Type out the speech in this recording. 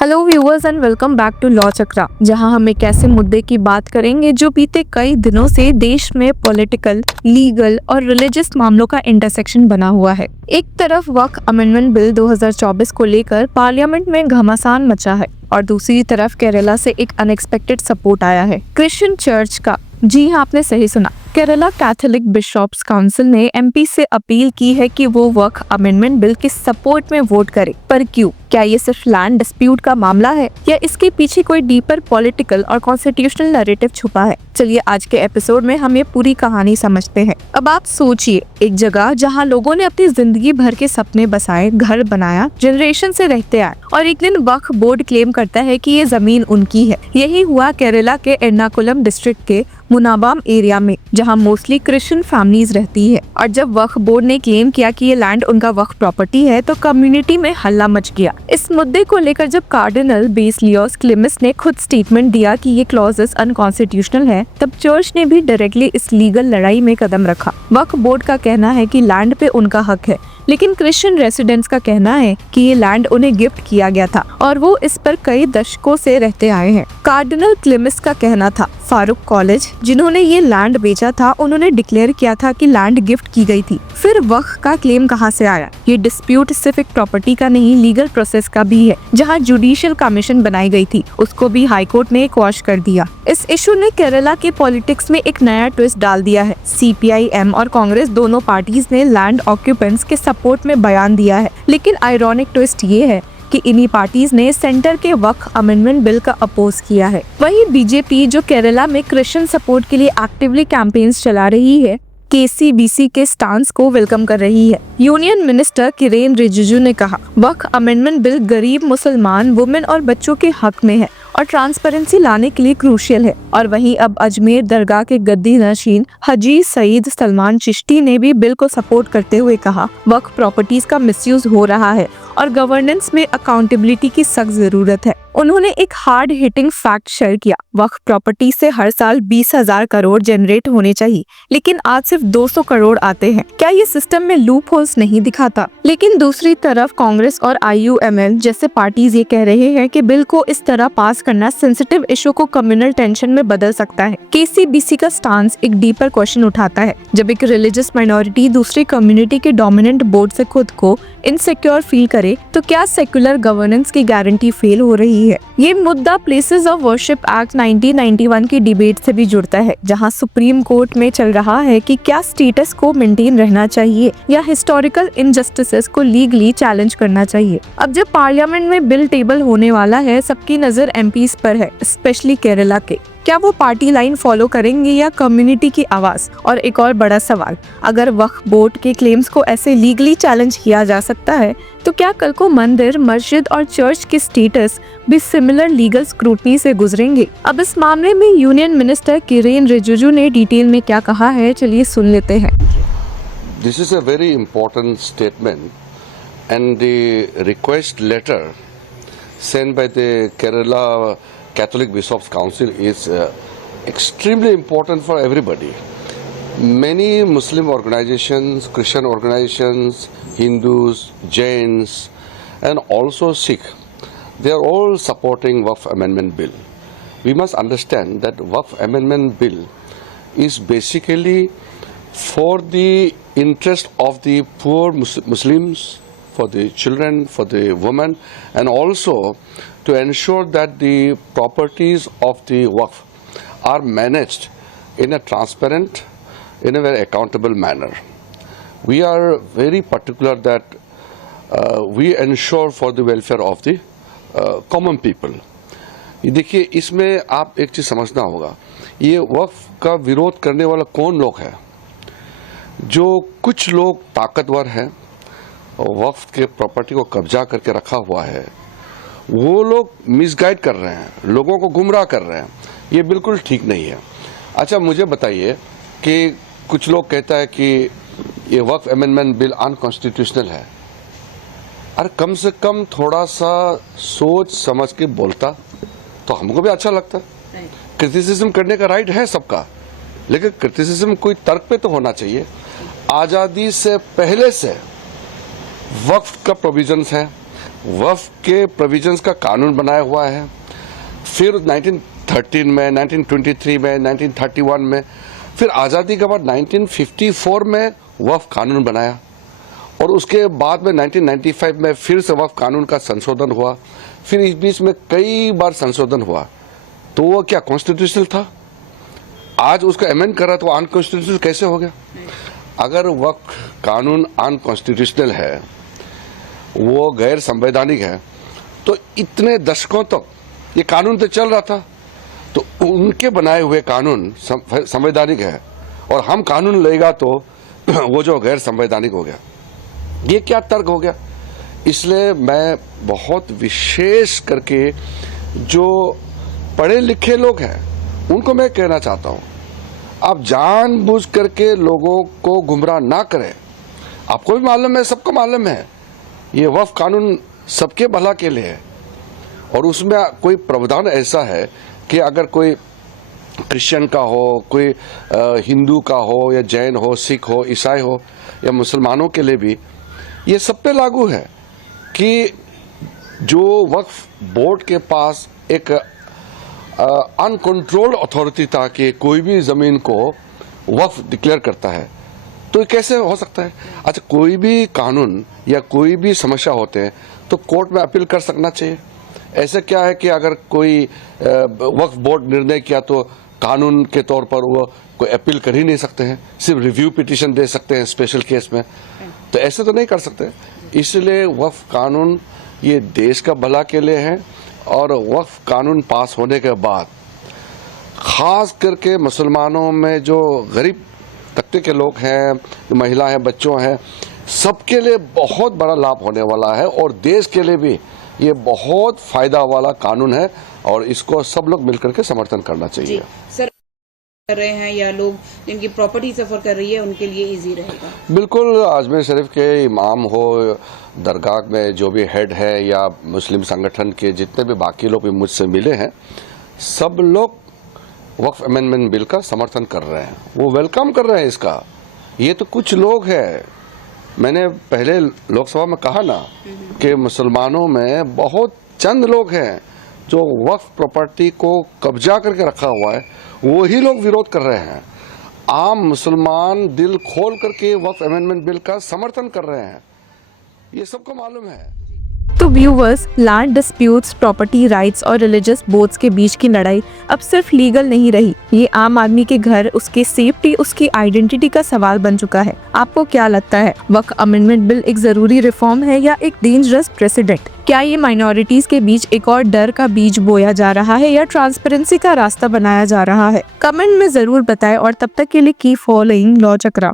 Hello viewers and welcome back to law Chakra, जहां हम एक ऐसे मुद्दे की बात करेंगे जो बीते कई दिनों से देश में पॉलिटिकल, लीगल और रिलीजियस मामलों का इंटरसेक्शन बना हुआ है। एक तरफ वक्फ अमेंडमेंट बिल 2024 को लेकर पार्लियामेंट में घमासान मचा है और दूसरी तरफ केरला से एक अनएक्सपेक्टेड सपोर्ट आया है क्रिश्चियन चर्च का। जी हाँ, आपने सही सुना। केरला कैथोलिक बिशॉप्स काउंसिल ने एमपी से अपील की है कि वो वक्फ अमेंडमेंट बिल के सपोर्ट में वोट करे। पर क्यों? क्या ये सिर्फ लैंड डिस्प्यूट का मामला है या इसके पीछे कोई डीपर पॉलिटिकल और कॉन्स्टिट्यूशनल नैरेटिव छुपा है? चलिए आज के एपिसोड में हम ये पूरी कहानी समझते हैं। अब आप सोचिए, एक जगह जहाँ लोगों ने अपनी जिंदगी भर के सपने बसाए, घर बनाया, जनरेशन से रहते आए, और एक दिन वक्फ बोर्ड क्लेम करता है कि ये जमीन उनकी है। यही हुआ केरला के एर्नाकुलम डिस्ट्रिक्ट के मुनाबाम एरिया में, जहां मोस्टली क्रिश्चियन फैमिलीज रहती है। और जब वक्फ बोर्ड ने क्लेम किया कि ये लैंड उनका वक्फ प्रॉपर्टी है, तो कम्युनिटी में हल्ला मच गया। इस मुद्दे को लेकर जब कार्डिनल बेसिलियोस क्लेमिस ने खुद स्टेटमेंट दिया कि ये क्लॉजेस अनकॉन्स्टिट्यूशनल है, तब चर्च ने भी डायरेक्टली इस लीगल लड़ाई में कदम रखा। वक्फ बोर्ड का कहना है कि लैंड पे उनका हक है, लेकिन क्रिश्चियन रेसिडेंट्स का कहना है कि ये लैंड उन्हें गिफ्ट किया गया था और वो इस पर कई दशकों से रहते आए हैं। कार्डिनल क्लेमिस का कहना था फारूक कॉलेज, जिन्होंने ये लैंड बेचा था, उन्होंने डिक्लेयर किया था कि लैंड गिफ्ट की गई थी। फिर वक्फ का क्लेम कहां से आया? ये डिस्प्यूट सिर्फ एक प्रॉपर्टी का नहीं, लीगल प्रोसेस का भी है। जहां जुडिशियल कमीशन बनाई गई थी, उसको भी हाई कोर्ट ने क्वॉश कर दिया। इस इशू ने केरला के पॉलिटिक्स में एक नया ट्विस्ट डाल दिया है। सीपीआई-एम और कांग्रेस दोनों पार्टीज ने लैंड ऑक्यूपेंट्स के सपोर्ट में बयान दिया है, लेकिन आयरॉनिक ट्विस्ट ये है कि इन्हीं पार्टीज ने सेंटर के वक्फ अमेंडमेंट बिल का अपोज किया है। वहीं बीजेपी, जो केरला में क्रिश्चियन सपोर्ट के लिए एक्टिवली कैंपेन्स चला रही है, केसीबीसी के स्टांस को वेलकम कर रही है। यूनियन मिनिस्टर किरेन रिजिजू ने कहा, वक्फ अमेंडमेंट बिल गरीब मुसलमान, वुमेन और बच्चों के हक में है और ट्रांसपेरेंसी लाने के लिए क्रूशियल है। और वहीं अब अजमेर दरगाह के गद्दी नशीन हाजी सईद सलमान चिश्ती ने भी बिल को सपोर्ट करते हुए कहा, वक्फ प्रॉपर्टीज का मिसयूज हो रहा है और गवर्नेंस में अकाउंटेबिलिटी की सख्त जरूरत है। उन्होंने एक हार्ड हिटिंग फैक्ट शेयर किया, वक्फ प्रॉपर्टी से हर साल 20,000 करोड़ जनरेट होने चाहिए, लेकिन आज सिर्फ 200 करोड़ आते हैं। क्या ये सिस्टम में लूप होल्स नहीं दिखाता? लेकिन दूसरी तरफ कांग्रेस और IUML जैसे पार्टीज ये कह रहे हैं कि बिल को इस तरह पास करना सेंसिटिव इशू को कम्युनल टेंशन में बदल सकता है। केसीबीसी का स्टांस एक डीपर क्वेश्चन उठाता है। जब एक रिलीजियस माइनॉरिटी दूसरी कम्युनिटी के डोमिनेंट बोर्ड से खुद को इनसिक्योर फील करे, तो क्या सेक्युलर गवर्नेंस की गारंटी फेल हो रही है? ये मुद्दा प्लेसेस ऑफ वर्शिप एक्ट 1991 की डिबेट से भी जुड़ता है, जहां सुप्रीम कोर्ट में चल रहा है कि क्या स्टेटस को मेंटेन रहना चाहिए या हिस्टोरिकल इनजस्टिसेस को लीगली चैलेंज करना चाहिए। अब जब पार्लियामेंट में बिल टेबल होने वाला है, सबकी नजर एमपीज पर है, स्पेशली केरला के। क्या वो पार्टी लाइन फॉलो करेंगे या कम्युनिटी की आवाज? और एक और बड़ा सवाल, अगर वक्फ बोर्ड के क्लेम्स को ऐसे लीगली चैलेंज किया जा सकता है, तो क्या कल को मंदिर, मस्जिद और चर्च के स्टेटस भी सिमिलर लीगल स्क्रूटनी से गुजरेंगे? अब इस मामले में यूनियन मिनिस्टर किरेन रिजिजू ने डिटेल में क्या कहा है, चलिए सुन लेते हैं। This is a very important statement and the request letter send by the Kerala Catholic Bishops Council is extremely important for everybody. Many Muslim organizations, Christian organizations, Hindus, Jains, and also Sikh, they are all supporting Waqf Amendment Bill. We must understand that Waqf Amendment Bill is basically for the interest of the poor Muslims, for the children, for the women, and also to ensure that the properties of the Waqf are managed in a transparent, in a very accountable manner. We are very particular that we ensure for the welfare of the common people. ये देखिए, इसमें आप एक चीज़ समझना होगा, ये वक्फ का विरोध करने वाला कौन लोग है? जो कुछ लोग ताकतवर हैं, वक्फ के प्रॉपर्टी को कब्जा करके रखा हुआ है, वो लोग मिसगाइड कर रहे हैं, लोगों को गुमराह कर रहे हैं। ये बिल्कुल ठीक नहीं है। अच्छा, मुझे बताइए कि कुछ लोग कहता है कि ये वक्फ अमेंडमेंट बिल अनकॉन्स्टिट्यूशनल है। अरे कम से कम थोड़ा सा सोच समझ के बोलता तो हमको भी अच्छा लगता। क्रिटिसिज्म करने का राइट है सबका, लेकिन क्रिटिसिज्म कोई तर्क पे तो होना चाहिए। आज़ादी से पहले से वक्फ का प्रोविजंस है, वक्फ के प्रोविजंस का कानून बनाया हुआ है। फिर 1913 में, 1923 में, 1931 में, फिर आज़ादी के बाद 1954 में वक्फ कानून बनाया और उसके बाद में 1995 में फिर से वक्फ कानून का संशोधन हुआ। फिर इस बीच में कई बार संशोधन हुआ। तो वो क्या कॉन्स्टिट्यूशनल था? आज उसको अमेंड कर रहा तो अनकॉन्स्टिट्यूशनल कैसे हो गया? अगर वक्फ कानून अनकॉन्स्टिट्यूशनल है, वो गैर संवैधानिक है, तो इतने दशकों तक ये कानून तो चल रहा था, तो उनके बनाए हुए कानून संवैधानिक है और हम कानून लेगा तो वो जो गैर संवैधानिक हो गया, ये क्या तर्क हो गया? इसलिए मैं बहुत विशेष करके जो पढ़े लिखे लोग हैं उनको मैं कहना चाहता हूँ, आप जानबूझ करके लोगों को गुमराह ना करें। आपको भी मालूम है, सबको मालूम है, ये वक्फ कानून सबके भला के लिए है और उसमें कोई प्रावधान ऐसा है कि अगर कोई क्रिश्चियन का हो, कोई हिंदू का हो या जैन हो, सिख हो, ईसाई हो या मुसलमानों के लिए भी ये सब पे लागू है कि जो वक्फ बोर्ड के पास एक अनकंट्रोल्ड अथॉरिटी था कि कोई भी ज़मीन को वक्फ डिक्लेयर करता है, तो ये कैसे हो सकता है? अच्छा, कोई भी कानून या कोई भी समस्या होते हैं तो कोर्ट में अपील कर सकना चाहिए। ऐसा क्या है कि अगर कोई वक्फ बोर्ड निर्णय किया तो कानून के तौर पर वो कोई अपील कर ही नहीं सकते हैं, सिर्फ रिव्यू पिटीशन दे सकते हैं स्पेशल केस में? तो ऐसे तो नहीं कर सकते। इसलिए वक्फ कानून ये देश का भला के लिए है और वक्फ कानून पास होने के बाद खास करके मुसलमानों में जो गरीब तबके के लोग हैं, महिला हैं, बच्चों हैं, सबके लिए बहुत बड़ा लाभ होने वाला है और देश के लिए भी ये बहुत फायदा वाला कानून है और इसको सब लोग मिलकर के समर्थन करना चाहिए। जी, सर कर रहे हैं या लोग जिनकी प्रॉपर्टी सफर कर रही है उनके लिए इजी रहेगा? बिल्कुल, अजमेर शरीफ के इमाम हो, दरगाह में जो भी हेड है या मुस्लिम संगठन के जितने भी बाकी लोग भी मुझसे मिले हैं, सब लोग वक्फ अमेंडमेंट बिल का समर्थन कर रहे हैं, वो वेलकम कर रहे हैं इसका। ये तो कुछ लोग हैं, मैंने पहले लोकसभा में कहा ना कि मुसलमानों में बहुत चंद लोग हैं जो वक्फ प्रॉपर्टी को कब्जा करके रखा हुआ है, वही लोग विरोध कर रहे हैं। आम मुसलमान दिल खोल करके वक्फ अमेंडमेंट बिल का समर्थन कर रहे हैं, ये सबको मालूम है। तो viewers, land disputes, property rights और रिलीजियस बोर्ड्स के बीच की लड़ाई अब सिर्फ लीगल नहीं रही, ये आम आदमी के घर, उसके सेफ्टी, उसकी आइडेंटिटी का सवाल बन चुका है। आपको क्या लगता है, वक्फ अमेंडमेंट बिल एक जरूरी रिफॉर्म है या एक डेंजरस प्रेसिडेंट? क्या ये माइनॉरिटीज के बीच एक और डर का बीज बोया जा रहा है या ट्रांसपेरेंसी का रास्ता बनाया जा रहा है? कमेंट में जरूर बताएं और तब तक के लिए कीप फॉलोइंग लॉ चक्रा।